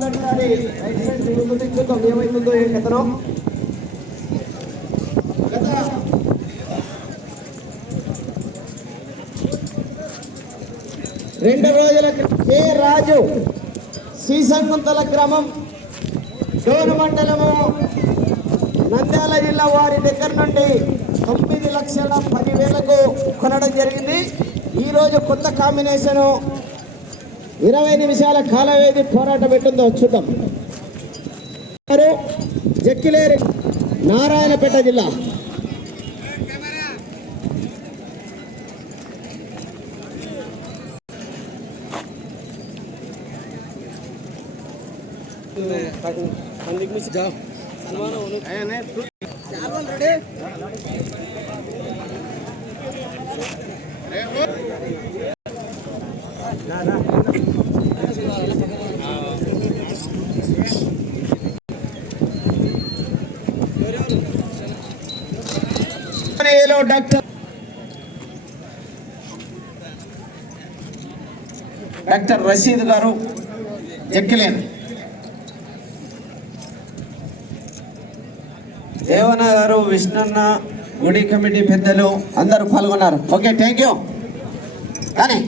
మొదటిసారి right side తిరుగుతుంది చూద్దాం ఏ కథనం? గత రెండు రోజుల కే రాజు? శ్రీశంకుంతల గ్రామం డోరు మండలము నంద్యాల జిల్లా వారి దగ్గర నుండి తొమ్మిది లక్షల పదివేలకు కొనడం జరిగింది. ఈరోజు కొత్త కాంబినేషను ఇరవై నిమిషాల కాల వ్యవధి పోరాటం పెట్టిందో చూద్దాం. జక్కిలేరు నారాయణపేట జిల్లా. ఏలో డాక్టర్? డాక్టర్ రషీద్ గారు ఎక్కలేను దేవన గారు విష్ణన్న గుడి కమిటీ పెద్దలు అందరూ పాల్గొన్నారు. ఓకే థ్యాంక్ యూ కానీ